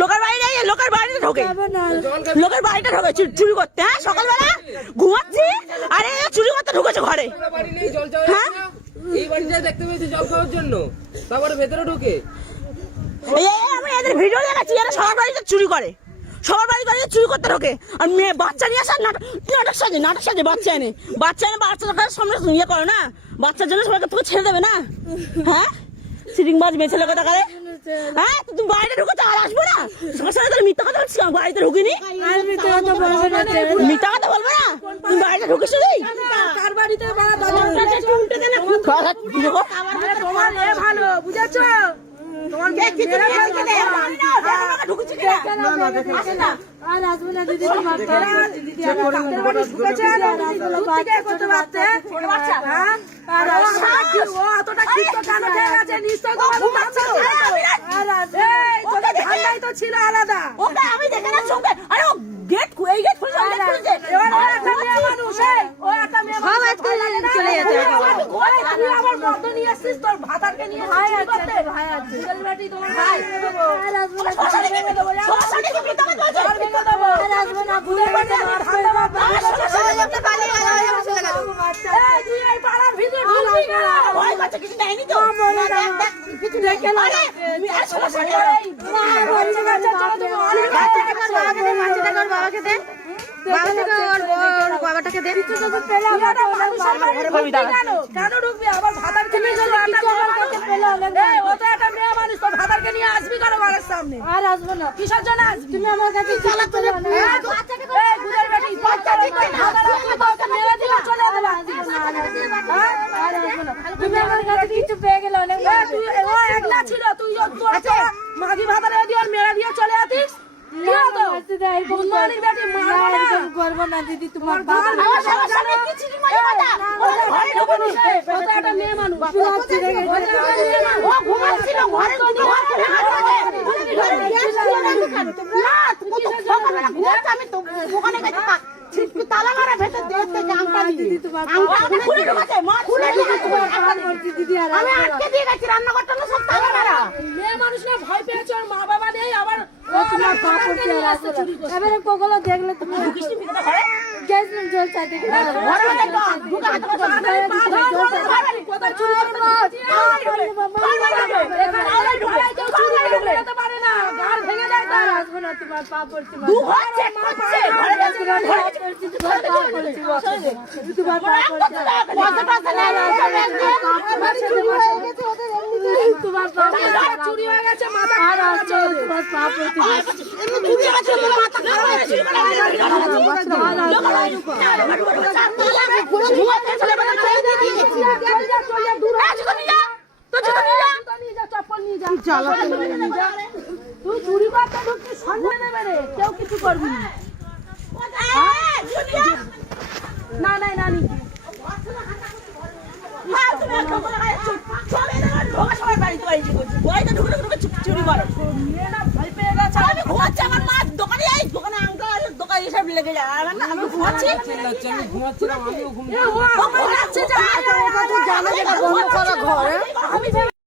লোকের বাড়ি নেই, লোকের বাড়িতে ঢোকে, লোকের বাড়িটা ঢোকে চুরি করতে। হ্যাঁ, সকালবেলা ঘুমাচ্ছি, আরে চুরি করতে ঢুকেছে ঘরে। হ্যাঁ, এই বাড়িটা দেখতে পেয়েছি জব করার জন্য, তারপরে ভেতরে ঢুকে আমি এদের ভিডিও দেখাচ্ছি, এরা সবার বাড়িতে চুরি করে, সবার বাড়িতে চুরি করতে ঢোকে। আর মেয়ে বাচ্চা নিয়ে আসা নাটক সাজে বাচ্চা এনে বাচ্চার সামনে ইয়ে করো না, বাচ্চার জন্য সবাইকে তোকে ছেড়ে দেবে না। হ্যাঁ, সিটিংবাজ মেয়ে ছেলে কথা করে। হ্যাঁ, তুমি বাড়িতে ঢুকেছো আর আসবো না, সবার সাথে তাহলে মিথ্যা কথা বলছি, বাড়িতে ঢুকিনি, মিথ্যা কথা বলবো না, তুমি বাড়িতে ঢুকেছো কার বাড়িতে ভালো বুঝেছো? তোমার আর আসবে না দিদি, দিদি ছিল আলাদা। আমি দেখে না চোখে, আরে ও গেট এই গেট খুলে মানুষ চলে যেতে আমার মদ নিয়ে আসছিস, তোর ভাতারকে নিয়ে তোমার ভাই কিছু নেয়নি তো, বাবাটাকে কেন ঢুকবি আবার ভাতার মেয়ে মানুষ, তোর ভাতারকে নিয়ে আসবি কেন ঘরের সামনে? আর আসবো না, কিসের জন্য আসবি? তুমি আমার কাছে কিছু পেয়ে গেলে অনেক ছিল, তুই মাঝি ভাতারে মেরা দিয়ে চলে আসিস। করবো না দিদি, তোমার মেয়ে মানুষ তালা মারা ভেতর আমি আটকে দিয়ে গেছি, রান্নাঘরটা সব তালা মারা। মেয়ে মানুষ না ভয় পেয়েছে, ওর মা বাবা নেই, আবার এবারে কোগুলো দেখলে তুমি তোমার পা পড়ছে, চুরি হয়ে গেছে, মাথা তোমার পা পড়ছে। তুই চুরি করতে ঢুকছিস, সন্ধ্যা নেবে রে, কেউ কিছু করবি না। না নাই নানি চুরি করে ভয় পেয়ে গেছে। আমি ঘুমাচ্ছি, আমার মা দোকানে যাই, দোকানে আঙ্কেল দোকানে এসব লেগে যায়, আমি ঘুমাচ্ছি, আমি ঘুমাচ্ছিলাম, আমিও ঘুম ঘুমাচ্ছে।